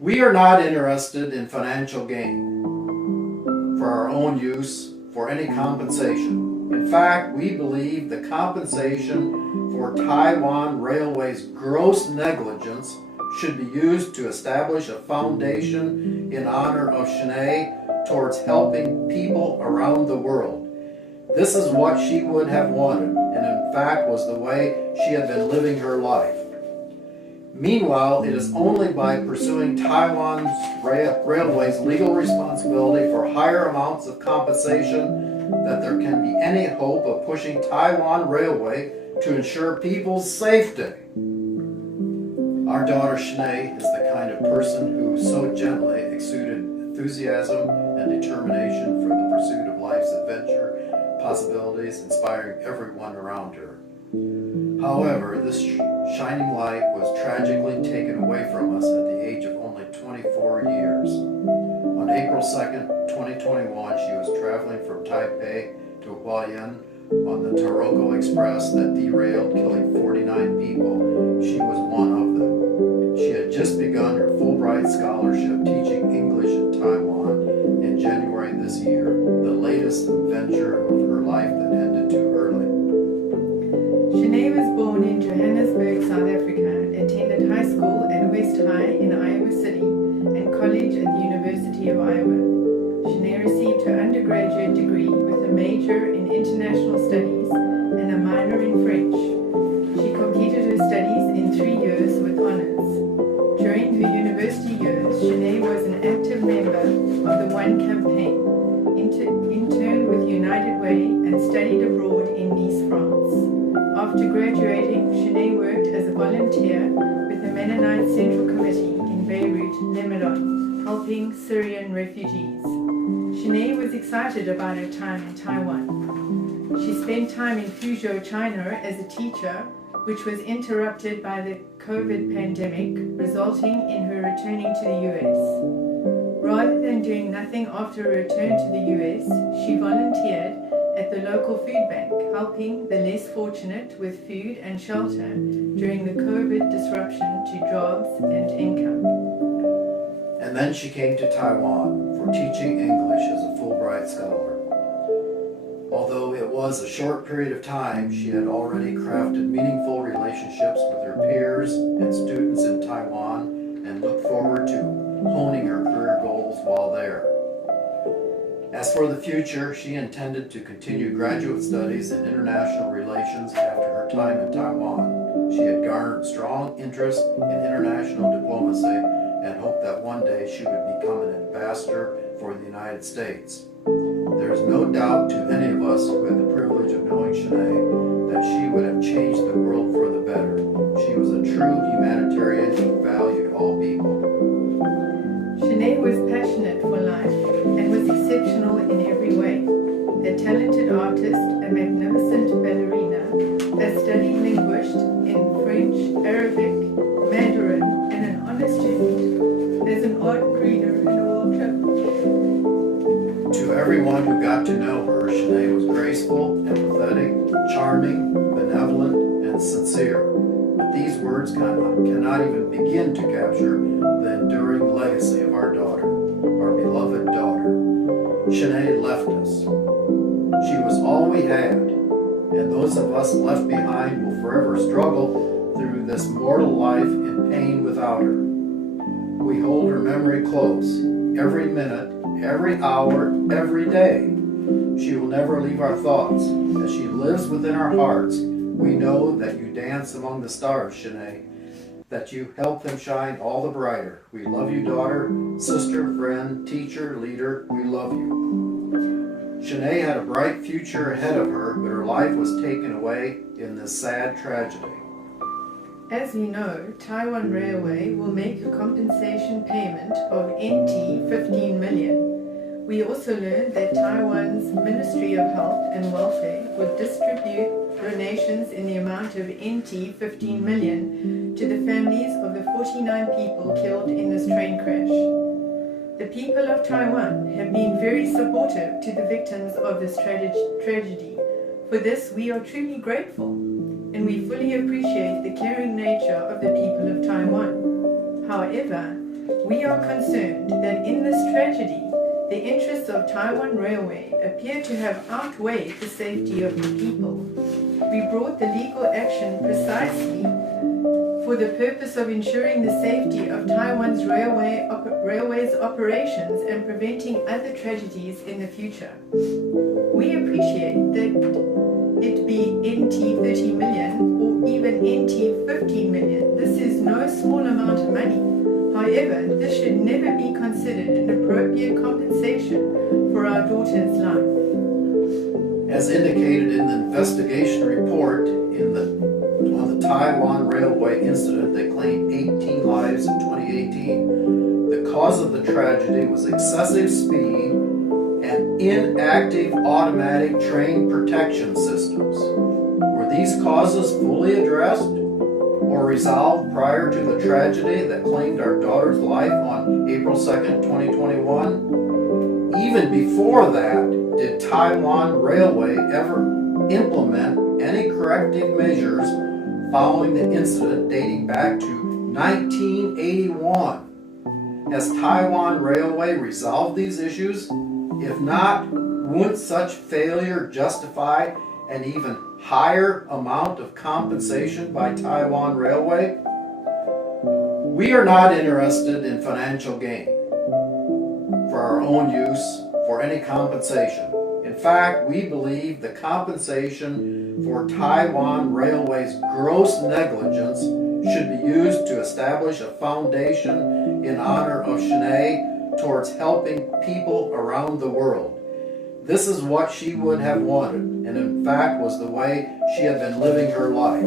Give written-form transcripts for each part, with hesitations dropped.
We are not interested in financial gain for our own use for any compensation. In fact, we believe the compensation for Taiwan Railway's gross negligence should be used to establish a foundation in honor of Shanae towards helping people around the world. This is what she would have wanted, and in fact was the way she had been living her life. Meanwhile, it is only by pursuing Taiwan's Railway's legal responsibility for higher amounts of compensation that there can be any hope of pushing Taiwan Railway to ensure people's safety. Our daughter Shanae is the kind of person who so gently exuded enthusiasm and determination for the pursuit of life's adventure, possibilities, inspiring everyone around her. However, this shining light was tragically taken away from us at the age of only 24 years. On April 2nd, 2021, she was traveling from Taipei to Hualien on the Taroko Express that derailed, killing 49 people. She was one of them. She had just begun her Fulbright scholarship teaching English in Taiwan in January this year, the latest adventure of her life that ended too early. Shanae was born in Johannesburg, South Africa, attended high school at West High in Iowa City and college at the University of Iowa. Shanae received her undergraduate degree with a major in international studies and a minor in French. She completed her studies in 3 years with honors. During her university years, Shanae was an active member of the One Campaign, interned with United Way, and studied abroad in Nice, France. After graduating, Shanae worked as a volunteer with the Mennonite Central Committee in Beirut, Lebanon, helping Syrian refugees. Shanae was excited about her time in Taiwan. She spent time in Fuzhou, China as a teacher, which was interrupted by the COVID pandemic, resulting in her returning to the US. Rather than doing nothing after her return to the US, she volunteered at the local food bank, helping the less fortunate with food and shelter during the COVID disruption to jobs and income. And then she came to Taiwan for teaching English as a Fulbright scholar. Although it was a short period of time, she had already crafted meaningful relationships with her peers and students in Taiwan and looked forward to honing her career goals while there. As for the future, she intended to continue graduate studies in international relations after her time in Taiwan. She had garnered strong interest in international diplomacy and hoped that one day she would become an ambassador for the United States. There is no doubt to any of us who had the privilege of knowing Shanae that she would have changed the world for the better. She was a true humanitarian who valued all people. Shanae was passionate for life and was exceptional in every way. A talented artist, a magnificent ballerina, a studied linguist in French, Arabic, Mandarin, and an honest student, as an ardent reader and a world traveler. To everyone who got to know her, Shanae was graceful, empathetic, charming, benevolent, and sincere. But these words cannot even begin to capture the enduring legacy of our daughter, our beloved daughter. Shanae left us. She was all we had, and those of us left behind will forever struggle through this mortal life in pain without her. We hold her memory close, every minute, every hour, every day. She will never leave our thoughts. As she lives within our hearts, we know that you dance among the stars, Shanae, that you help them shine all the brighter. We love you, daughter, sister, friend, teacher, leader. We love you. Shanae had a bright future ahead of her, but her life was taken away in this sad tragedy. As we know, Taiwan Railway will make a compensation payment of NT 15 million. We also learned that Taiwan's Ministry of Health and Welfare would distribute donations in the amount of NT 15 million to the families of the 49 people killed in this train crash. The people of Taiwan have been very supportive to the victims of this tragedy. For this, we are truly grateful, and we fully appreciate the caring nature of the people of Taiwan. However, We are concerned that in this tragedy, the interests of Taiwan Railway appear to have outweighed the safety of the people. We brought the legal action precisely for the purpose of ensuring the safety of Taiwan's railways operations and preventing other tragedies in the future. We appreciate that it be NT 30 million or even NT 15 million. This is no small amount of money. However, this should never be considered an appropriate compensation for our daughter's life. As indicated in the investigation report on the Taiwan Railway incident that claimed 18 lives in 2018, the cause of the tragedy was excessive speed and inactive automatic train protection systems. Were these causes fully addressed or resolved prior to the tragedy that claimed our daughter's life on April 2nd, 2021? Even before that, did Taiwan Railway ever implement any corrective measures following the incident dating back to 1981? Has Taiwan Railway resolved these issues? If not, wouldn't such failure justify an even higher amount of compensation by Taiwan Railway? We are not interested in financial gain for our own use for any compensation. In fact, we believe the compensation for Taiwan Railway's gross negligence should be used to establish a foundation in honor of Shanae towards helping people around the world. This is what she would have wanted, and in fact was the way she had been living her life.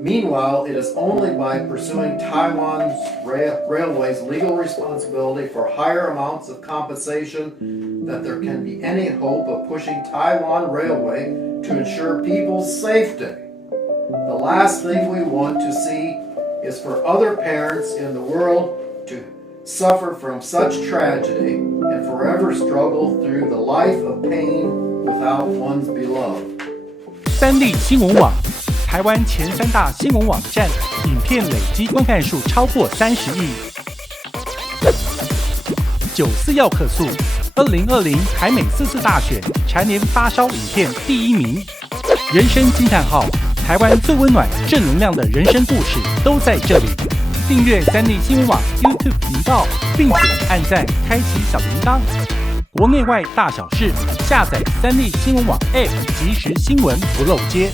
Meanwhile, it is only by pursuing Taiwan's Railway's legal responsibility for higher amounts of compensation that there can be any hope of pushing Taiwan Railway to ensure people's safety. The last thing we want to see is for other parents in the world to suffer from such tragedy and forever struggle through the life of pain without one's beloved. 三立新闻网，台湾前3大新闻网站，影片累积观看数超过30亿。94要客诉，2020台美4次大选蝉联发烧影片第1名。人生惊叹号，台湾最温暖、正能量的人生故事都在这里。订阅三立新闻网 YouTube 频道，并且按赞、开启小铃铛。国内外大小事，下载三立新闻网 App， 即时新闻不漏接。